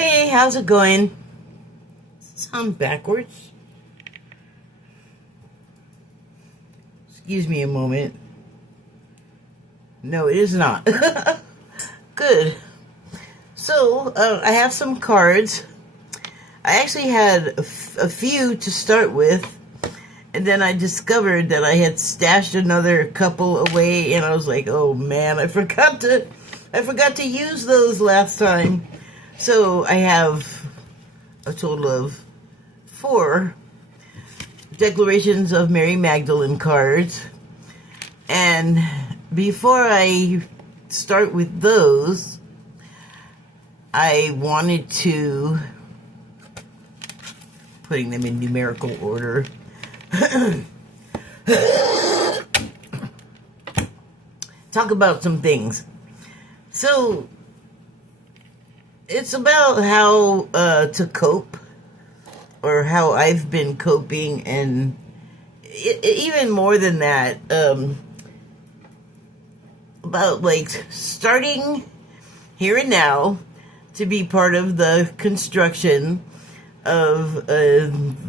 Hey, how's it going? Sound backwards? Excuse me a moment. No, it is not. Good. So, I have some cards. I actually had a few to start with, and then I discovered that I had stashed another couple away, and I was like, oh man, I forgot to use those last time. So I have a total of 4 Declarations of Mary Magdalene cards. And before I start with those, I wanted to, putting them in numerical order, talk about some things. So, it's about how to cope, or how I've been coping, and even more than that, about like starting here and now to be part of the construction of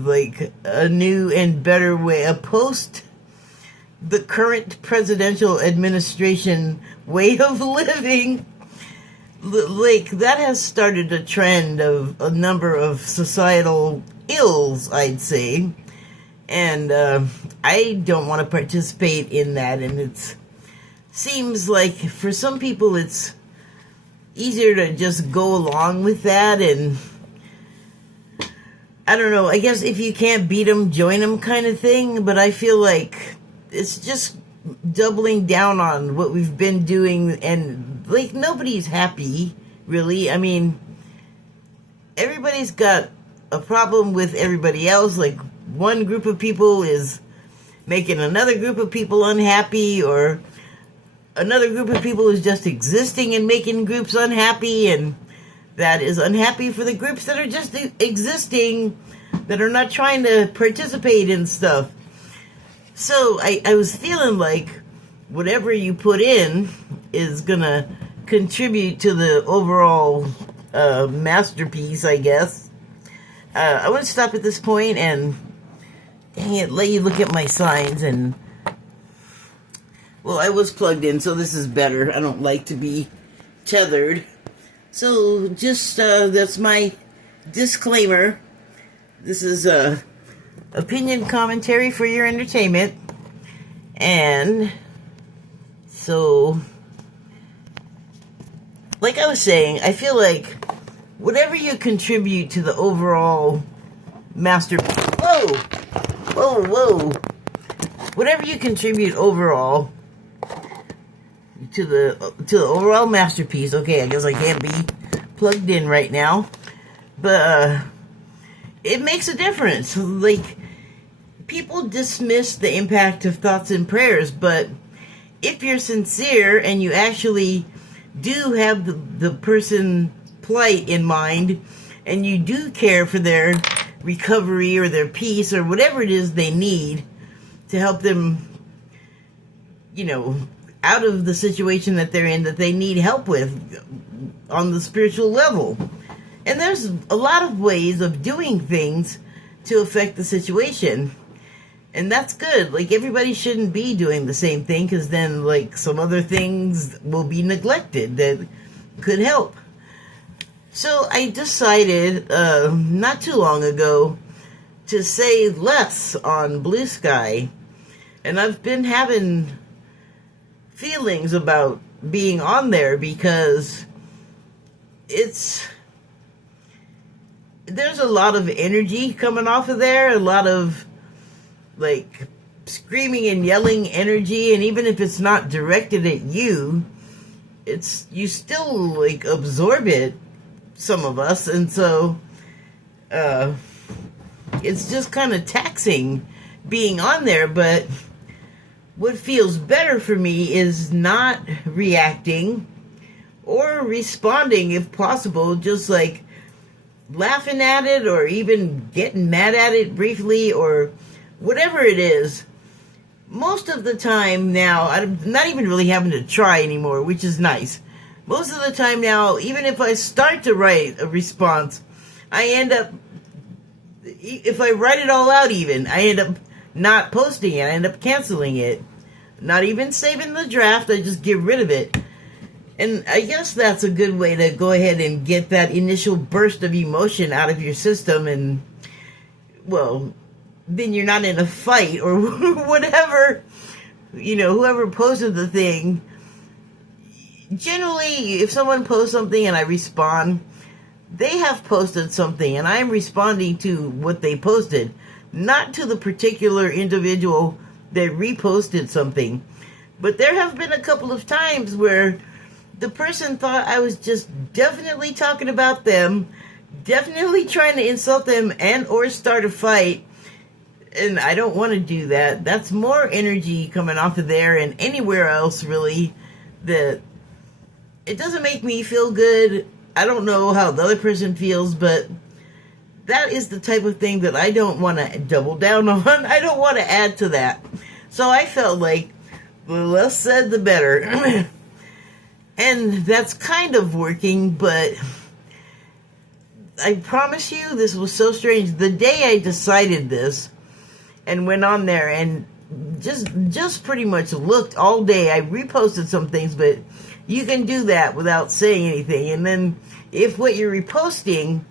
like a new and better way, a post the current presidential administration way of living. Like, that has started a trend of a number of societal ills, I'd say. And I don't want to participate in that. And it seems like for some people it's easier to just go along with that. And I don't know, I guess if you can't beat them, join them kind of thing. But I feel like it's just doubling down on what we've been doing, and like nobody's happy, really. I mean, everybody's got a problem with everybody else. Like, one group of people is making another group of people unhappy, or another group of people is just existing and making groups unhappy, and that is unhappy for the groups that are just existing, that are not trying to participate in stuff. So I was feeling like whatever you put in is gonna contribute to the overall masterpiece, I guess. I want to stop at this point and, dang it, let you look at my signs. And, well, I was plugged in, so this is better. I don't like to be tethered. So just, that's my disclaimer. This is opinion commentary for your entertainment. And so, like I was saying, I feel like whatever you contribute to the overall whatever you contribute overall to the overall masterpiece. Okay, I guess I can't be plugged in right now, but it makes a difference. Like, people dismiss the impact of thoughts and prayers, but if you're sincere and you actually do have the person plight in mind, and you do care for their recovery or their peace or whatever it is they need to help them, you know, out of the situation that they're in, that they need help with on the spiritual level. And there's a lot of ways of doing things to affect the situation. And that's good. Like, everybody shouldn't be doing the same thing, because then, like, some other things will be neglected that could help. So I decided, not too long ago, to say less on Blue Sky. And I've been having feelings about being on there, because there's a lot of energy coming off of there, a lot of, like, screaming and yelling energy, and even if it's not directed at you, you still, like, absorb it, some of us. And so it's just kind of taxing being on there. But what feels better for me is not reacting or responding, if possible, just like laughing at it, or even getting mad at it briefly, or whatever it is. Most of the time now, I'm not even really having to try anymore, which is nice. most of the time now, even if I start to write a response, I end up, if I write it all out even, I end up not posting it. I end up canceling it. Not even saving the draft, I just get rid of it. And I guess that's a good way to go ahead and get that initial burst of emotion out of your system, and, well, then you're not in a fight or whatever. You know, whoever posted the thing, generally, if someone posts something and I respond, they have posted something and I'm responding to what they posted, not to the particular individual that reposted something. But there have been a couple of times where the person thought I was just definitely talking about them, definitely trying to insult them and or start a fight. And I don't want to do that. That's more energy coming off of there and anywhere else, really, that it doesn't make me feel good. I don't know how the other person feels, but that is the type of thing that I don't want to double down on. I don't want to add to that. So I felt like the less said, the better. And that's kind of working, but I promise you, this was so strange. The day I decided this and went on there and just pretty much looked all day, I reposted some things, but you can do that without saying anything. And then if what you're reposting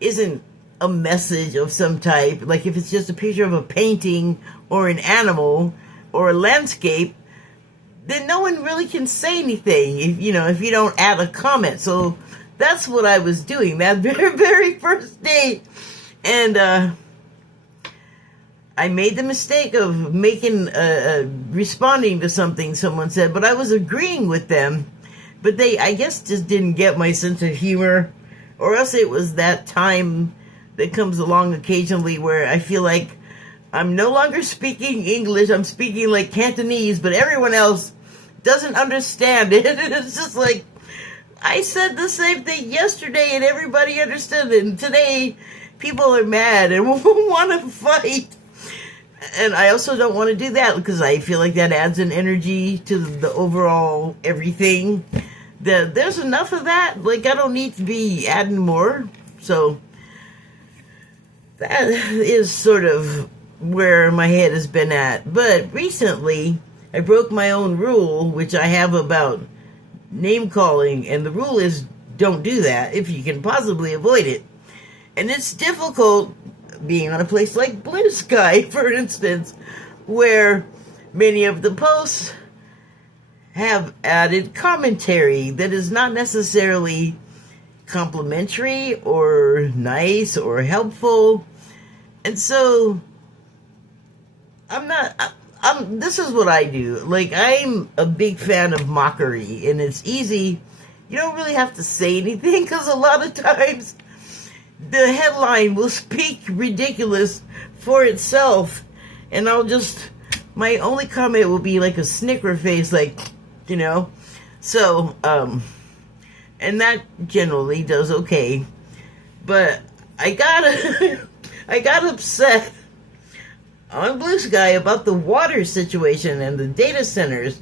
isn't a message of some type, like if it's just a picture of a painting or an animal or a landscape, then no one really can say anything, if you don't add a comment. So that's what I was doing that very, very first day. And I made the mistake of responding to something someone said, but I was agreeing with them. But they, I guess, just didn't get my sense of humor, or else it was that time that comes along occasionally where I feel like I'm no longer speaking English, I'm speaking like Cantonese, but everyone else doesn't understand it. It's just like, I said the same thing yesterday and everybody understood it, and today people are mad and want to fight. And I also don't want to do that because I feel like that adds an energy to the overall everything. There's enough of that. Like, I don't need to be adding more. So that is sort of where my head has been at. But recently, I broke my own rule, which I have about name calling. And the rule is don't do that if you can possibly avoid it. And it's difficult being on a place like Blue Sky, for instance, where many of the posts have added commentary that is not necessarily complimentary or nice or helpful. And so this is what I do. Like, I'm a big fan of mockery, and it's easy. You don't really have to say anything because a lot of times the headline will speak ridiculous for itself, and my only comment will be like a snicker face, like, so, and that generally does okay. But I got upset on Blue Sky about the water situation and the data centers,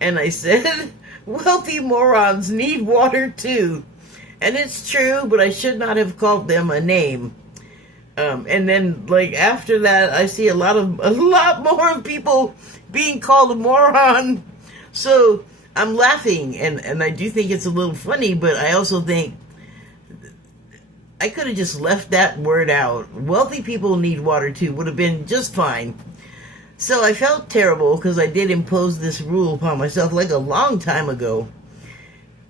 and I said, wealthy morons need water too. And it's true, but I should not have called them a name. And then, like, after that, I see a lot more of people being called a moron. So I'm laughing, and I do think it's a little funny, but I also think I could have just left that word out. Wealthy people need water too would have been just fine. So I felt terrible because I did impose this rule upon myself like a long time ago.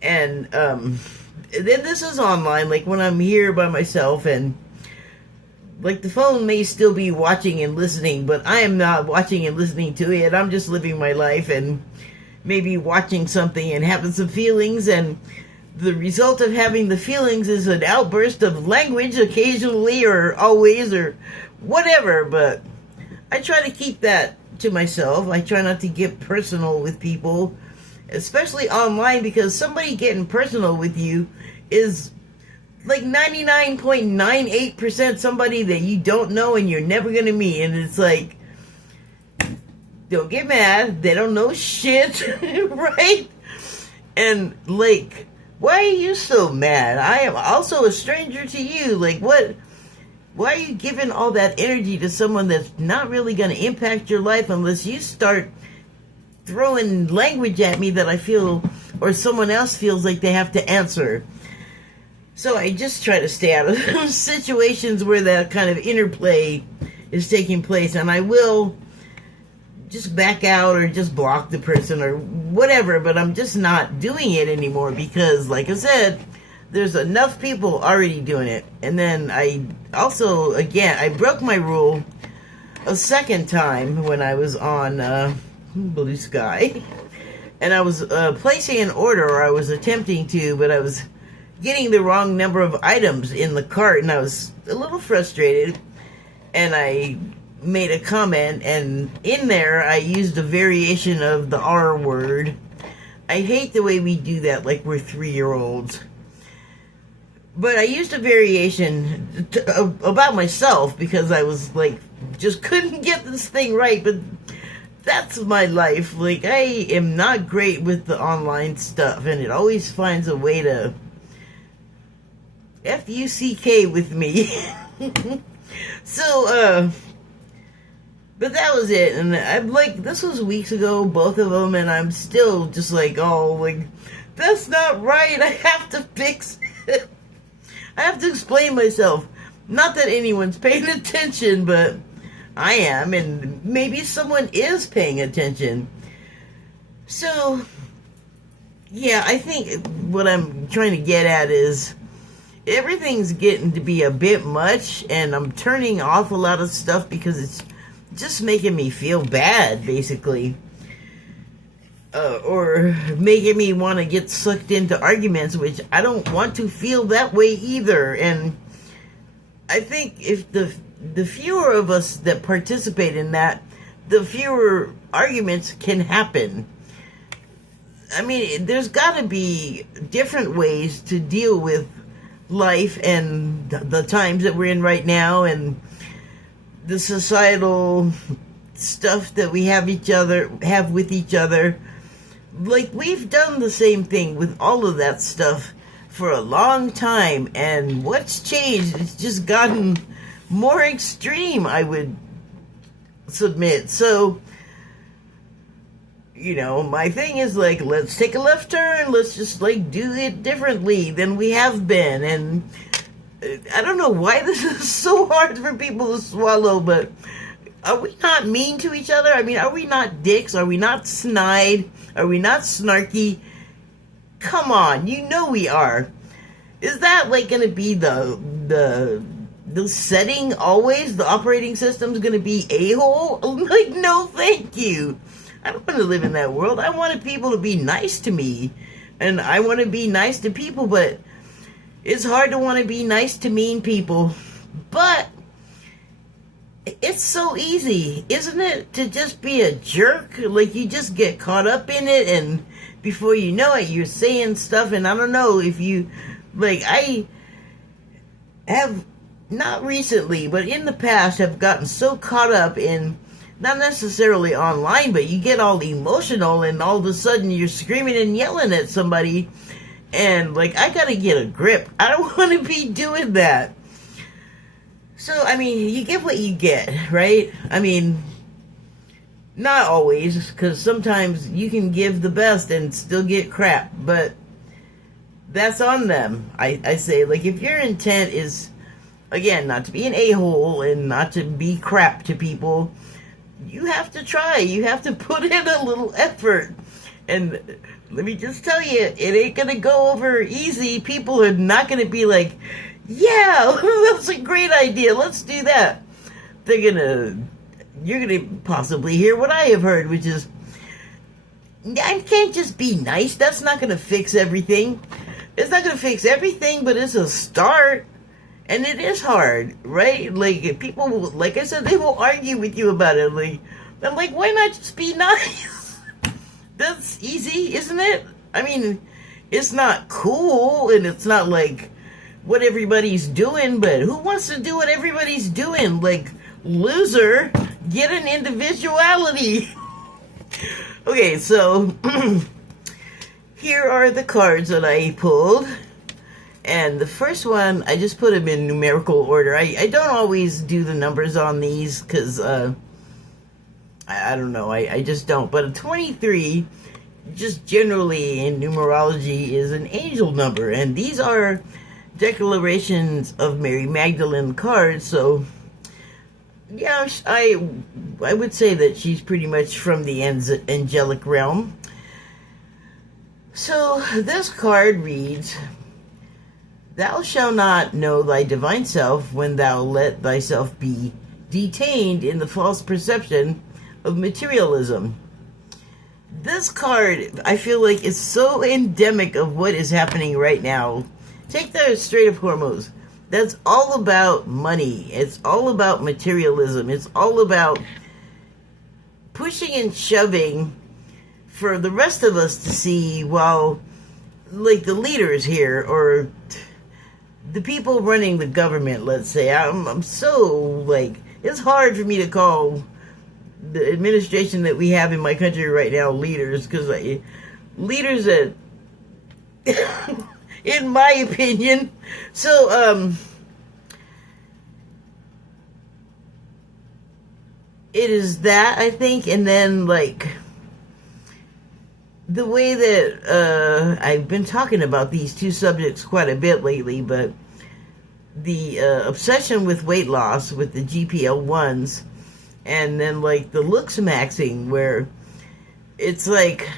And then this is online, like when I'm here by myself, and like the phone may still be watching and listening, but I am not watching and listening to it. I'm just living my life and maybe watching something and having some feelings, and the result of having the feelings is an outburst of language occasionally or always or whatever. But I try to keep that to myself. I try not to get personal with people, especially online, because somebody getting personal with you is like 99.98% somebody that you don't know and you're never going to meet. And it's like, don't get mad. They don't know shit, right? And, like, why are you so mad? I am also a stranger to you. Like, what? Why are you giving all that energy to someone that's not really going to impact your life unless you start throwing language at me that I feel or someone else feels like they have to answer? So I just try to stay out of situations where that kind of interplay is taking place, and I will just back out or just block the person or whatever, but I'm just not doing it anymore because, like I said, there's enough people already doing it. And then I also, again, I broke my rule a second time when I was on Blue Sky, and I was placing an order, or I was attempting to, but I was getting the wrong number of items in the cart, and I was a little frustrated, and I made a comment, and in there I used a variation of the R word. I hate the way we do that like we're 3-year-olds. But I used a variation about myself because I was like, just couldn't get this thing right, but that's my life. Like, I am not great with the online stuff, and it always finds a way to F-U-C-K with me. So, but that was it, and I'm like, this was weeks ago, both of them, and I'm still just like, oh, like, that's not right, I have to fix it. I have to explain myself. Not that anyone's paying attention, but I am, and maybe someone is paying attention. So, yeah, I think what I'm trying to get at is everything's getting to be a bit much, and I'm turning off a lot of stuff because it's just making me feel bad, basically. Or making me want to get sucked into arguments, which I don't want to feel that way either. And I think if the fewer of us that participate in that, the fewer arguments can happen. I mean, there's got to be different ways to deal with life and the times that we're in right now, and the societal stuff that we have with each other. Like, we've done the same thing with all of that stuff for a long time, and what's changed? It's just gotten more extreme, I would submit. So, you know, my thing is like, let's take a left turn, let's just like do it differently than we have been. And I don't know why this is so hard for people to swallow, but are we not mean to each other? I mean, are we not dicks? Are we not snide? Are we not snarky? Come on, you know we are. Is that like going to be the setting always? The operating system's going to be a-hole? Like, no, thank you. I don't want to live in that world. I wanted people to be nice to me, and I want to be nice to people, but it's hard to want to be nice to mean people. But it's so easy, isn't it, to just be a jerk? Like, you just get caught up in it, and before you know it, you're saying stuff, and I don't know if you, like, I have, not recently, but in the past, have gotten so caught up in, not necessarily online, but you get all emotional, and all of a sudden, you're screaming and yelling at somebody, and, like, I gotta get a grip. I don't want to be doing that. So, I mean, you get what you get, right? I mean, not always, because sometimes you can give the best and still get crap, but that's on them. I say, like, if your intent is, again, not to be an a-hole and not to be crap to people, you have to try. You have to put in a little effort. And let me just tell you, it ain't going to go over easy. People are not going to be like, yeah, that's a great idea, let's do that. You're gonna possibly hear what I have heard, which is, I can't just be nice, that's not gonna fix everything. It's not gonna fix everything, but it's a start. And it is hard, right? Like, people will, like I said, they will argue with you about it. Like, I'm like, why not just be nice? That's easy, isn't it? I mean, it's not cool, and it's not like what everybody's doing, but who wants to do what everybody's doing? Like, loser, get an individuality. Okay, so Here are the cards that I pulled. And the first one, I just put them in numerical order. I don't always do the numbers on these because I don't know. I just don't. But a 23, just generally in numerology, is an angel number. And these are declarations of Mary Magdalene cards. So, yeah, I would say that she's pretty much from the angelic realm. So this card reads, "Thou shalt not know thy divine self when thou let thyself be detained in the false perception of materialism." This card, I feel like, is so endemic of what is happening right now. Take the Strait of Hormuz. That's all about money. It's all about materialism. It's all about pushing and shoving for the rest of us to see, while, like, the leaders here, or the people running the government, let's say, I'm so, like, it's hard for me to call the administration that we have in my country right now leaders, because leaders that, in my opinion, so, it is that, I think, and then, like, the way that I've been talking about these two subjects quite a bit lately, but the obsession with weight loss with the GPL-1s, and then, like, the looks maxing, where it's like,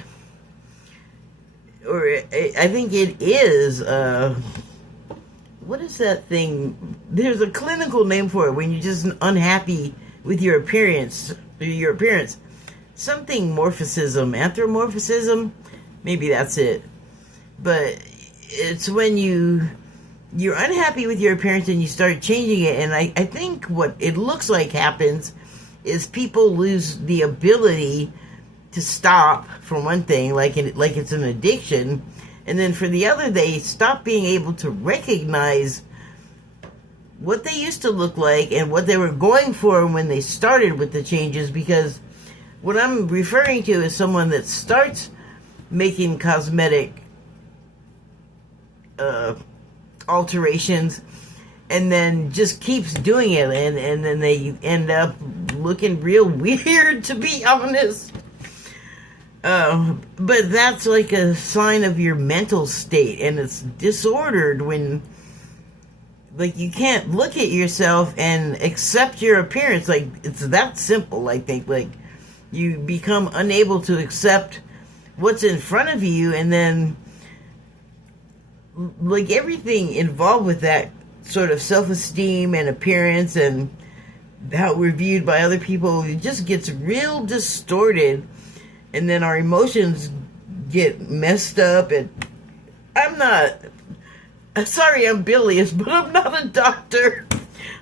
or I think it is, what is that thing? There's a clinical name for it when you're just unhappy with your appearance. Something morphicism, anthropomorphism, maybe that's it. But it's when you're unhappy with your appearance and you start changing it. And I think what it looks like happens is people lose the ability to stop, for one thing, like it's an addiction. And then for the other, they stop being able to recognize what they used to look like and what they were going for when they started with the changes, because what I'm referring to is someone that starts making cosmetic alterations and then just keeps doing it, and then they end up looking real weird, to be honest. But that's like a sign of your mental state, and it's disordered when, like, you can't look at yourself and accept your appearance. Like, it's that simple, I think. Like, you become unable to accept what's in front of you, and then, like, everything involved with that sort of self-esteem and appearance and how we're viewed by other people, it just gets real distorted, and then our emotions get messed up. And I'm not, sorry, I'm bilious, but I'm not a doctor.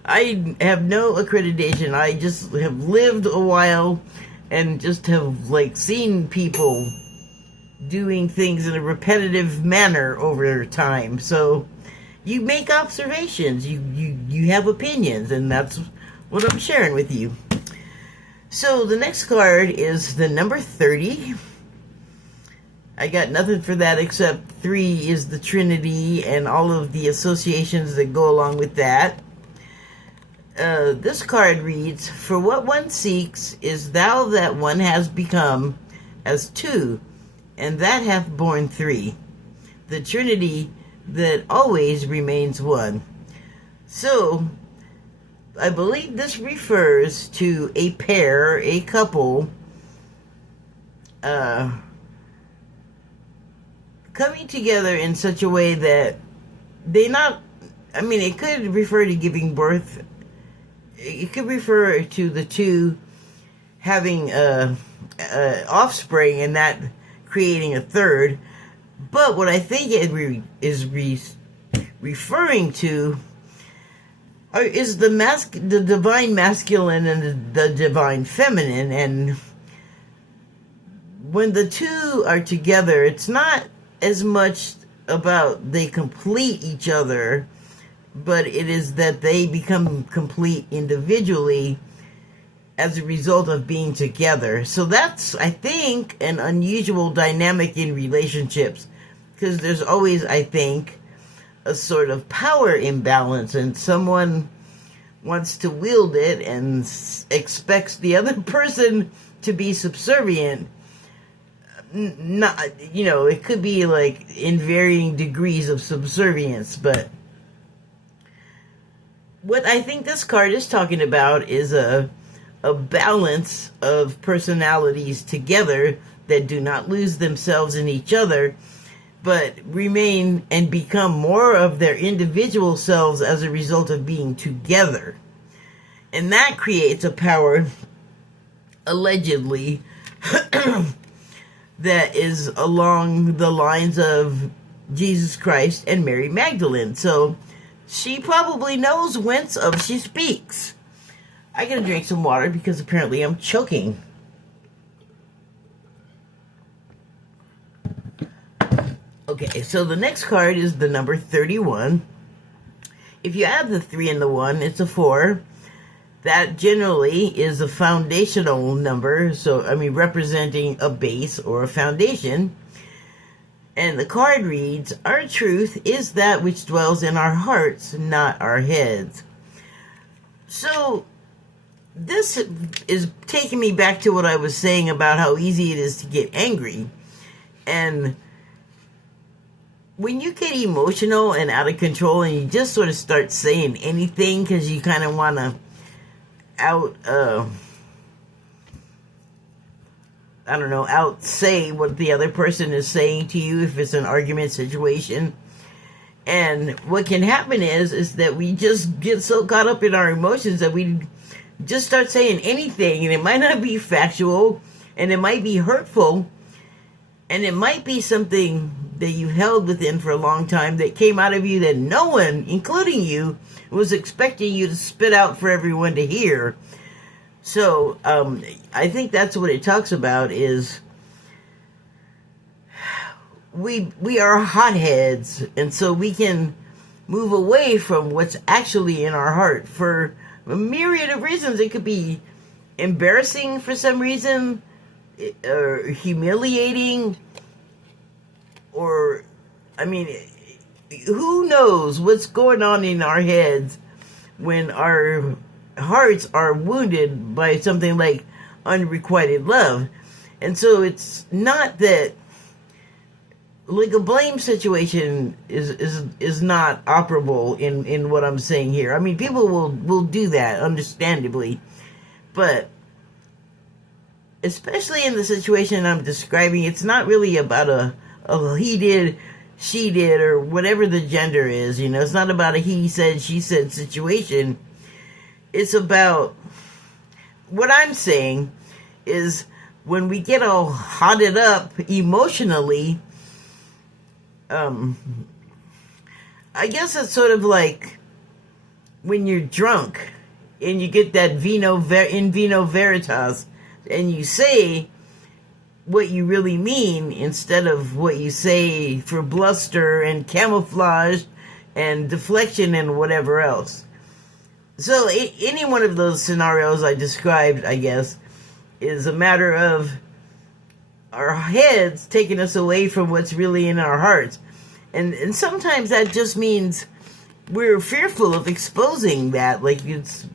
I have no accreditation. I just have lived a while and just have, like, seen people doing things in a repetitive manner over time. So you make observations, you have opinions, and that's what I'm sharing with you. So the next card is the number 30. I got nothing for that except 3 is the Trinity and all of the associations that go along with that. This card reads, "For what one seeks is thou that one has become as 2, and that hath borne 3, the Trinity that always remains 1." So, I believe this refers to a pair, a couple, coming together in such a way that it could refer to giving birth. It could refer to the two having offspring and that creating a third. But what I think it is referring to is the divine masculine and the divine feminine. And when the two are together, it's not as much about they complete each other, but it is that they become complete individually as a result of being together. So that's, I think, an unusual dynamic in relationships, because there's always, I think, a sort of power imbalance, and someone wants to wield it and expects the other person to be subservient. Not, it could be like in varying degrees of subservience, but what I think this card is talking about is a balance of personalities together that do not lose themselves in each other, but remain and become more of their individual selves as a result of being together. And that creates a power, allegedly, that is along the lines of Jesus Christ and Mary Magdalene. So she probably knows whence of she speaks. I gotta drink some water because apparently I'm choking. Okay, so the next card is the number 31. If you add the 3 and the 1, it's a 4. That generally is a foundational number, so, representing a base or a foundation. And the card reads, "Our truth is that which dwells in our hearts, not our heads." So, this is taking me back to what I was saying about how easy it is to get angry. And when you get emotional and out of control and you just sort of start saying anything because you kind of want to say what the other person is saying to you if it's an argument situation. And what can happen is that we just get so caught up in our emotions that we just start saying anything, and it might not be factual, and it might be hurtful, and it might be something that you held within for a long time that came out of you that no one, including you, was expecting you to spit out for everyone to hear. So I think that's what it talks about is we are hotheads, and so we can move away from what's actually in our heart for a myriad of reasons. It could be embarrassing for some reason, or humiliating, or, who knows what's going on in our heads when our hearts are wounded by something like unrequited love. And so it's not that, like, a blame situation is not operable in what I'm saying here. People will do that, understandably, but especially in the situation I'm describing, it's not really about a he did, she did, or whatever the gender is. It's not about a he said, she said situation. It's about, what I'm saying is, when we get all hotted up emotionally, I guess it's sort of like when you're drunk and you get that in vino veritas, and you say what you really mean instead of what you say for bluster and camouflage and deflection and whatever else. So any one of those scenarios I described, I guess, is a matter of our heads taking us away from what's really in our hearts. And sometimes that just means we're fearful of exposing that. Like, it's,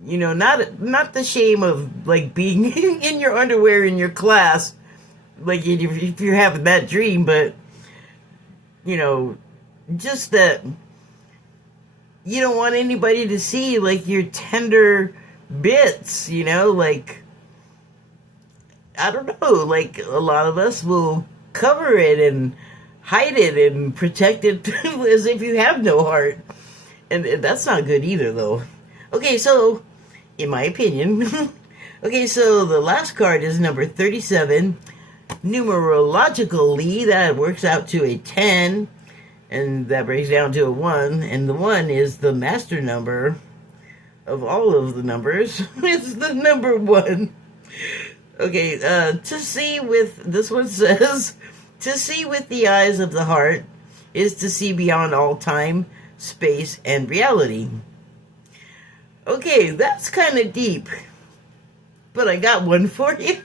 not the shame of, like, being in your underwear in your class, like, if you're having that dream, but, just that you don't want anybody to see, like, your tender bits, like, I don't know, like, a lot of us will cover it and hide it and protect it as if you have no heart. And that's not good either, though. Okay, so, in my opinion, okay, so the last card is number 37. Numerologically, that works out to a 10, and that breaks down to a 1, and the 1 is the master number of all of the numbers. It's the number 1. Okay, this one says, to see with the eyes of the heart is to see beyond all time, space, and reality. Okay, that's kind of deep, but I got one for you.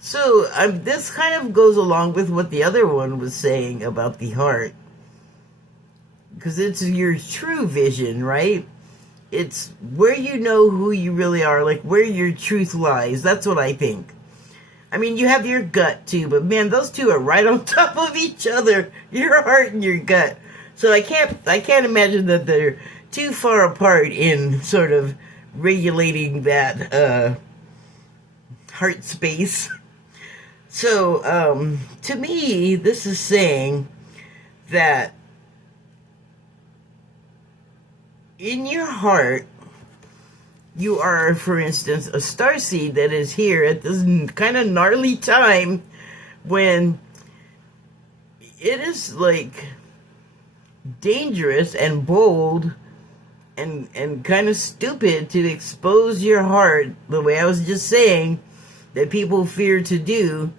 So this kind of goes along with what the other one was saying about the heart, because it's your true vision, right? It's where you know who you really are, like where your truth lies. That's what I think. I mean, you have your gut too, but man, those two are right on top of each other. Your heart and your gut. So I can't imagine that they're too far apart in sort of regulating that heart space. So to me, this is saying that in your heart, you are, for instance, a starseed that is here at this kind of gnarly time when it is like dangerous and bold and kind of stupid to expose your heart the way I was just saying that people fear to do.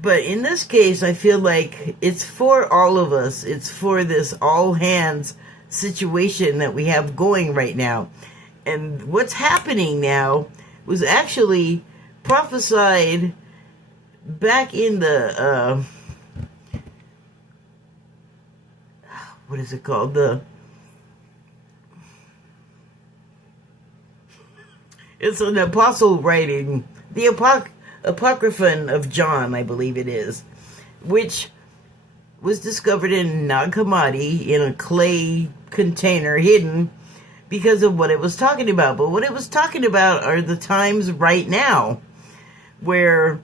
But in this case, I feel like it's for all of us. It's for this all hands situation that we have going right now. And what's happening now was actually prophesied back in the, what is it called? It's an apostle writing, the Apocryphon of John, I believe it is, which was discovered in Nag Hammadi in a clay container hidden because of what it was talking about. But what it was talking about are the times right now where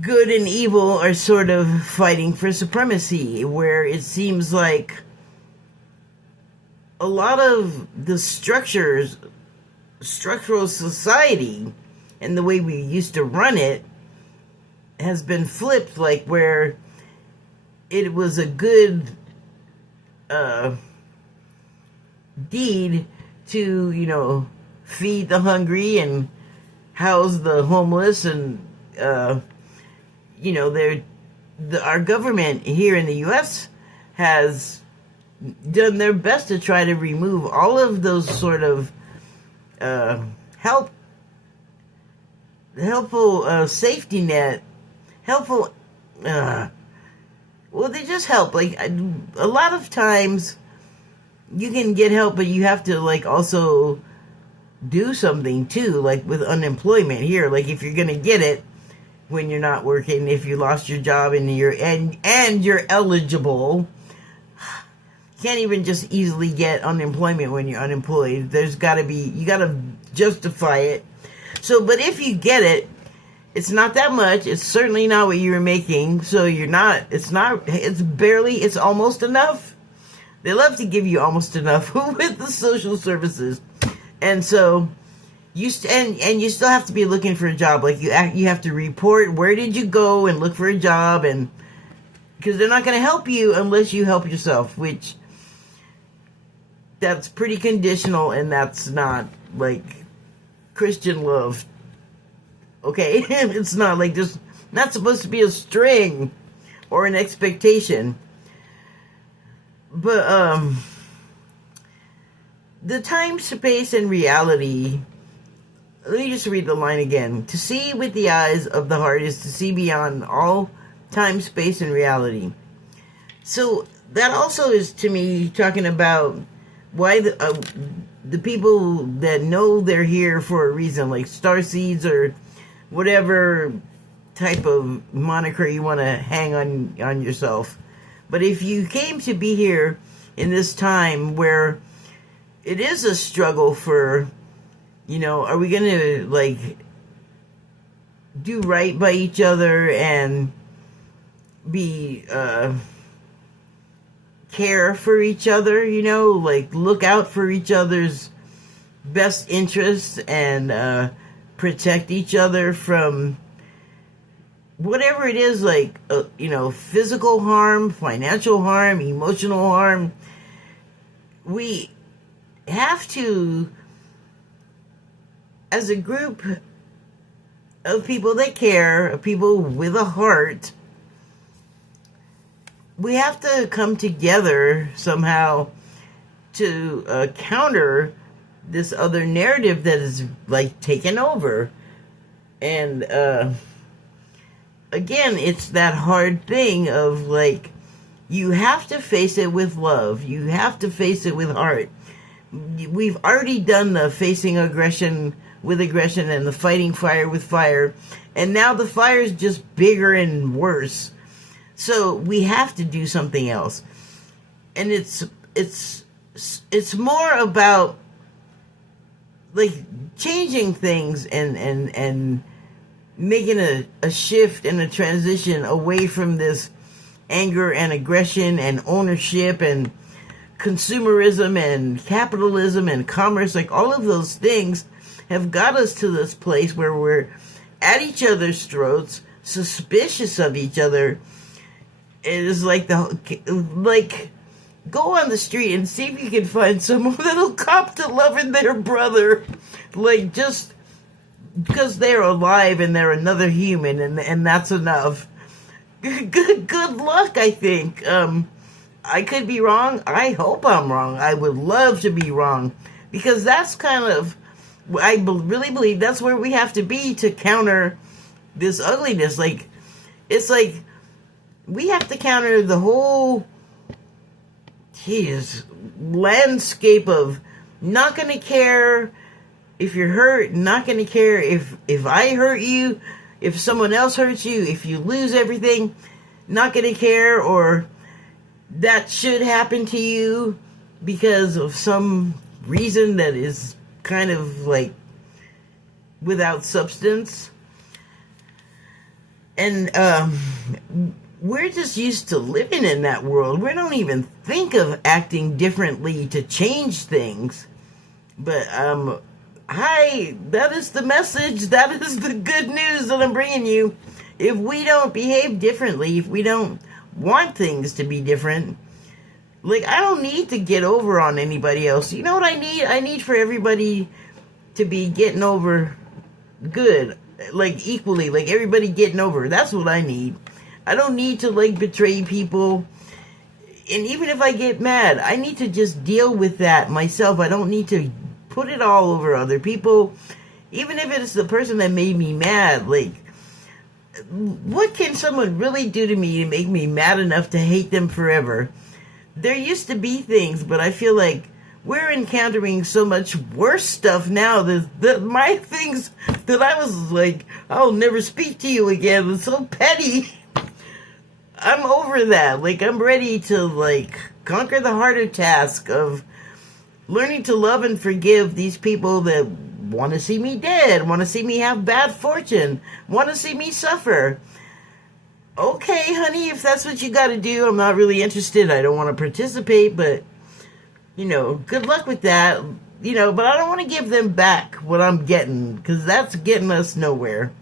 good and evil are sort of fighting for supremacy, where it seems like a lot of the structural society and the way we used to run it has been flipped, like where it was a good deed to, feed the hungry and house the homeless, and our government here in the U.S. has done their best to try to remove all of those sort of helpful safety net, helpful. Well, they just help. Like a lot of times, you can get help, but you have to also do something too. Like with unemployment here, like if you're gonna get it when you're not working, if you lost your job and you're eligible, you can't even just easily get unemployment when you're unemployed. You gotta justify it. So, but if you get it, it's not that much. It's certainly not what you were making. So it's almost enough. They love to give you almost enough with the social services. And so you still have to be looking for a job. Like you have to report where did you go and look for a job, and because they're not going to help you unless you help yourself, which that's pretty conditional, and that's not like Christian love. Okay? It's not like there's not supposed to be a string or an expectation. But the time, space, and reality. Let me just read the line again. To see with the eyes of the heart is to see beyond all time, space, and reality. So that also is, to me, talking about why the people that know they're here for a reason, like starseeds or whatever type of moniker you want to hang on yourself. But if you came to be here in this time where it is a struggle for, are we going to do right by each other and be care for each other, look out for each other's best interests and protect each other from whatever it is, physical harm, financial harm, emotional harm. We have to, as a group of people that care, of people with a heart, we have to come together somehow to counter this other narrative that is like taken over. And again, it's that hard thing of like, you have to face it with love. You have to face it with heart. We've already done the facing aggression with aggression and the fighting fire with fire. And now the fire is just bigger and worse. So we have to do something else. And it's more about like changing things and making a shift and a transition away from this anger and aggression and ownership and consumerism and capitalism and commerce. Like, all of those things have got us to this place where we're at each other's throats, suspicious of each other. It is like go on the street and see if you can find someone that'll cop to loving their brother, like, just because they're alive and they're another human, and that's enough. Good luck, I think. I could be wrong. I hope I'm wrong. I would love to be wrong, because that's kind of, really believe that's where we have to be to counter this ugliness. Like, it's like we have to counter the whole landscape of not going to care if you're hurt, not going to care if I hurt you, if someone else hurts you, if you lose everything, not going to care, or that should happen to you because of some reason that is kind of like without substance. And we're just used to living in that world. We don't even think of acting differently to change things. But that is the message. That is the good news that I'm bringing you. If we don't behave differently, if we don't want things to be different, like, I don't need to get over on anybody else. You know what I need? I need for everybody to be getting over good, like, equally, like everybody getting over. That's what I need. I don't need to, like, betray people. And even if I get mad, I need to just deal with that myself. I don't need to put it all over other people. Even if it's the person that made me mad, like, what can someone really do to me to make me mad enough to hate them forever? There used to be things, but I feel like we're encountering so much worse stuff now that my things that I was like, I'll never speak to you again, was so petty. I'm over that. Like, I'm ready to, like, conquer the harder task of learning to love and forgive these people that want to see me dead, want to see me have bad fortune, want to see me suffer. Okay, honey, if that's what you got to do, I'm not really interested. I don't want to participate, but, good luck with that. But I don't want to give them back what I'm getting, because that's getting us nowhere.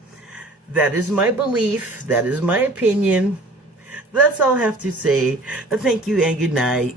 That is my belief. That is my opinion. That's all I have to say. Thank you and good night.